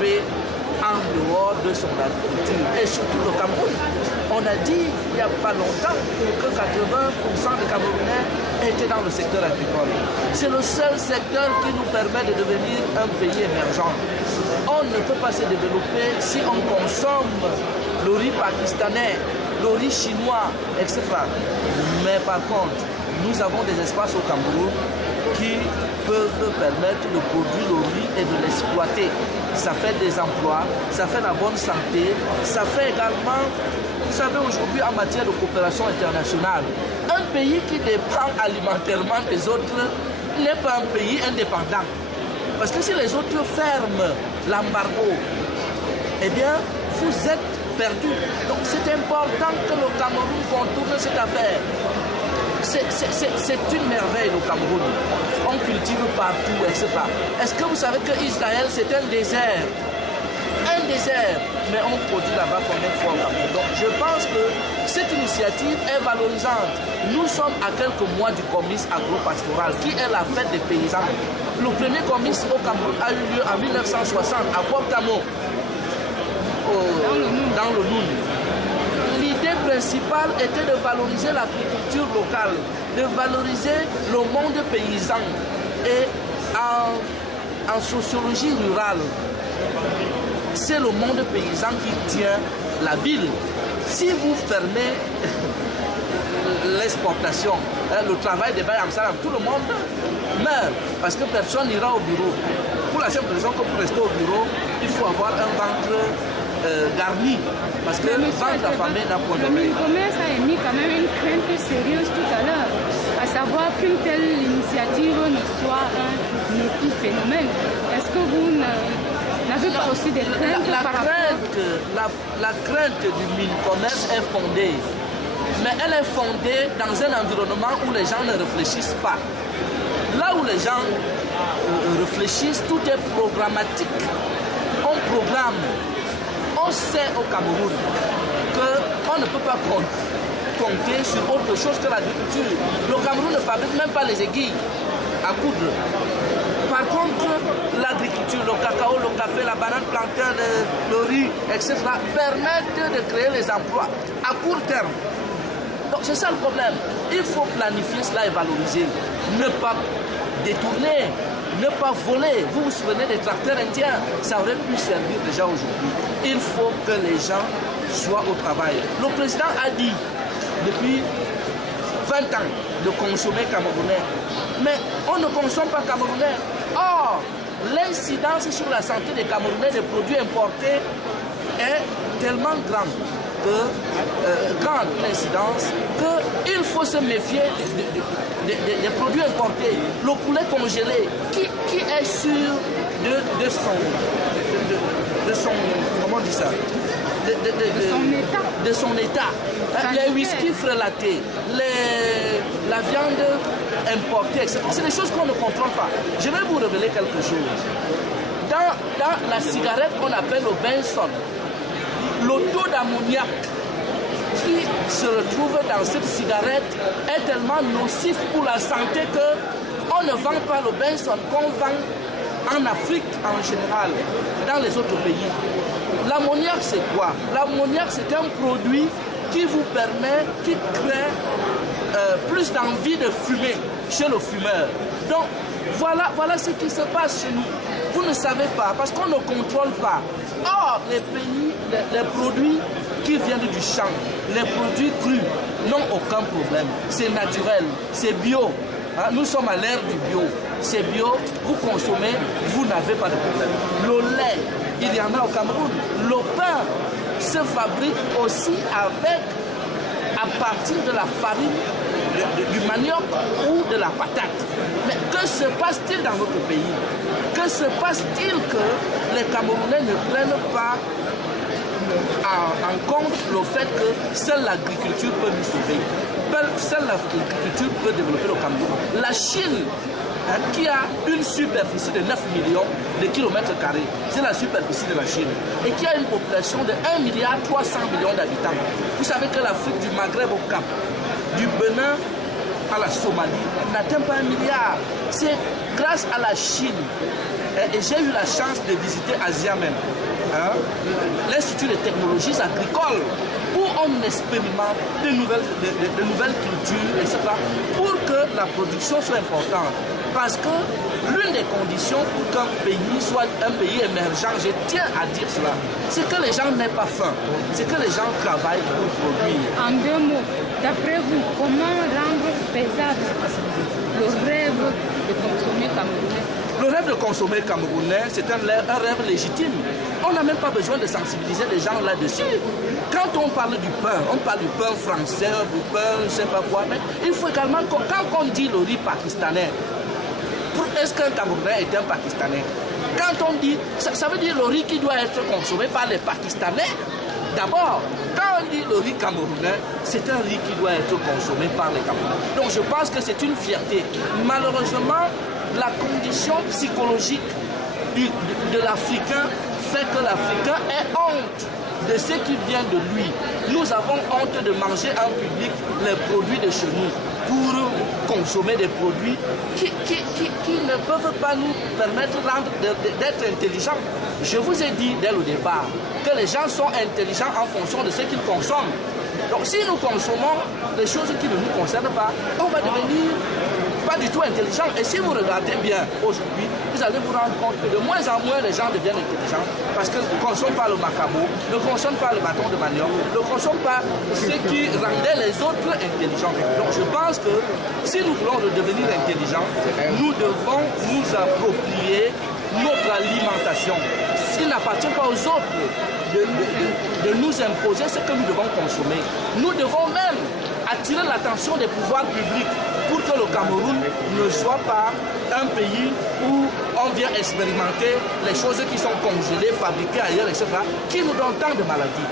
développer en dehors de son agriculture et surtout le Cameroun. On a dit il n'y a pas longtemps que 80% des Camerounais étaient dans le secteur agricole. C'est le seul secteur qui nous permet de devenir un pays émergent. On ne peut pas se développer si on consomme le riz pakistanais, le riz chinois, etc. Mais par contre, nous avons des espaces au Cameroun qui peuvent permettre de produire le riz et de l'exploiter. Ça fait des emplois, ça fait la bonne santé, ça fait également, vous savez aujourd'hui en matière de coopération internationale, un pays qui dépend alimentairement des autres n'est pas un pays indépendant. Parce que si les autres ferment l'embargo, eh bien vous êtes perdus. Donc c'est important que le Cameroun contourne cette affaire. C'est une merveille le Cameroun. On cultive partout, etc. Est-ce que vous savez qu'Israël c'est un désert? Un désert, mais on produit là-bas combien de fois au Cameroun? Donc je pense que cette initiative est valorisante. Nous sommes à quelques mois du comice agro-pastoral qui est la fête des paysans. Le premier comice au Cameroun a eu lieu en 1960 à Kwaptamo, dans le Noun. L'idée principale était de valoriser l'agriculture locale, de valoriser le monde paysan. Et en sociologie rurale, c'est le monde paysan qui tient la ville. Si vous fermez l'exportation, le travail des bails Amsterdam, tout le monde meurt parce que personne n'ira au bureau. Pour la simple raison que pour rester au bureau, il faut avoir un ventre garni, parce que le ventre affamé n'a point de Le commerce a émis quand même une crainte sérieuse tout à l'heure, à savoir qu'une telle initiative ne soit un épiphénomène. Est-ce que vous n'avez pas aussi des craintes la crainte du mine-commerce est fondée, mais elle est fondée dans un environnement où les gens ne réfléchissent pas. Là où les gens réfléchissent, tout est programmatique. On programme. On sait au Cameroun qu'on ne peut pas compter sur autre chose que l'agriculture. Le Cameroun ne fabrique même pas les aiguilles à coudre. Par contre, l'agriculture, le cacao, le café, la banane, plantain, le riz, etc. permettent de créer les emplois à court terme. Donc c'est ça le problème. Il faut planifier cela et valoriser. Ne pas détourner. Ne pas voler. Vous vous souvenez des tracteurs indiens? Ça aurait pu servir déjà aujourd'hui. Il faut que les gens soient au travail. Le président a dit depuis 20 ans de consommer camerounais. Mais on ne consomme pas camerounais. Or, l'incidence sur la santé des Camerounais des produits importés est tellement grande l'incidence qu'il faut se méfier des produits importés. Le poulet congelé, qui est sûr de son comment on dit ça, de son état. Les whisky frelatés, la viande importée, etc. C'est des choses qu'on ne contrôle pas. Je vais vous révéler quelque chose. Dans la cigarette qu'on appelle le Benson, le taux d'ammoniac qui se retrouve dans cette cigarette est tellement nocif pour la santé qu'on ne vend pas le Benson qu'on vend en Afrique en général, dans les autres pays. L'ammoniac, c'est quoi? L'ammoniac, c'est un produit qui vous permet, qui crée plus d'envie de fumer chez le fumeur. Donc, voilà ce qui se passe chez nous. Vous ne savez pas, parce qu'on ne contrôle pas. Or, les produits qui viennent du champ, les produits crus, n'ont aucun problème. C'est naturel, c'est bio. Nous sommes à l'ère du bio. C'est bio, vous consommez, vous n'avez pas de problème. Le lait, il y en a au Cameroun. Le pain se fabrique aussi à partir de la farine, du manioc ou de la patate. Mais que se passe-t-il dans notre pays? Que se passe-t-il que les Camerounais ne prennent pas en compte le fait que seule l'agriculture peut nous sauver? Seule l'agriculture peut développer le Cameroun. La Chine, qui a une superficie de 9 millions de kilomètres carrés, c'est la superficie de la Chine, et qui a une population de 1,3 milliard d'habitants. Vous savez que l'Afrique du Maghreb au Cap, du Bénin à la Somalie, n'atteint pas 1 milliard. C'est grâce à la Chine Et j'ai eu la chance de visiter Asia même, hein, l'Institut de technologies agricoles, où on expérimente de nouvelles cultures, etc., pour que la production soit importante. Parce que l'une des conditions pour qu'un pays soit un pays émergent, je tiens à dire cela, c'est que les gens n'aient pas faim, c'est que les gens travaillent pour produire. En 2 mots, d'après vous, comment rendre faisable le rêve de consommer camerounais? Le rêve de consommer camerounais, c'est un rêve légitime. On n'a même pas besoin de sensibiliser les gens là-dessus. Quand on parle du pain, on parle du pain français, du pain, je ne sais pas quoi, mais il faut également, quand on dit le riz pakistanais, est-ce qu'un Camerounais est un Pakistanais? Quand on dit, ça veut dire le riz qui doit être consommé par les Pakistanais. D'abord, quand on dit le riz camerounais, c'est un riz qui doit être consommé par les Camerounais. Donc je pense que c'est une fierté. Malheureusement, la condition psychologique de l'Africain fait que l'Africain ait honte de ce qui vient de lui. Nous avons honte de manger en public les produits de chez nous pour consommer des produits qui ne peuvent pas nous permettre d'être intelligents. Je vous ai dit dès le départ que les gens sont intelligents en fonction de ce qu'ils consomment. Donc si nous consommons des choses qui ne nous concernent pas, on va devenir pas du tout intelligent. Et si vous regardez bien aujourd'hui, vous allez vous rendre compte que de moins en moins les gens deviennent intelligents parce qu'ils ne consomment pas le macabo, ne consomment pas le bâton de manioc, ne consomment pas ce qui rendait les autres intelligents. Donc je pense que si nous voulons devenir intelligents, nous devons nous approprier notre alimentation. Il n'appartient pas aux autres de nous imposer ce que nous devons consommer. Nous devons même attirer l'attention des pouvoirs publics pour que le Cameroun ne soit pas un pays où on vient expérimenter les choses qui sont congelées, fabriquées ailleurs, etc., qui nous donnent tant de maladies.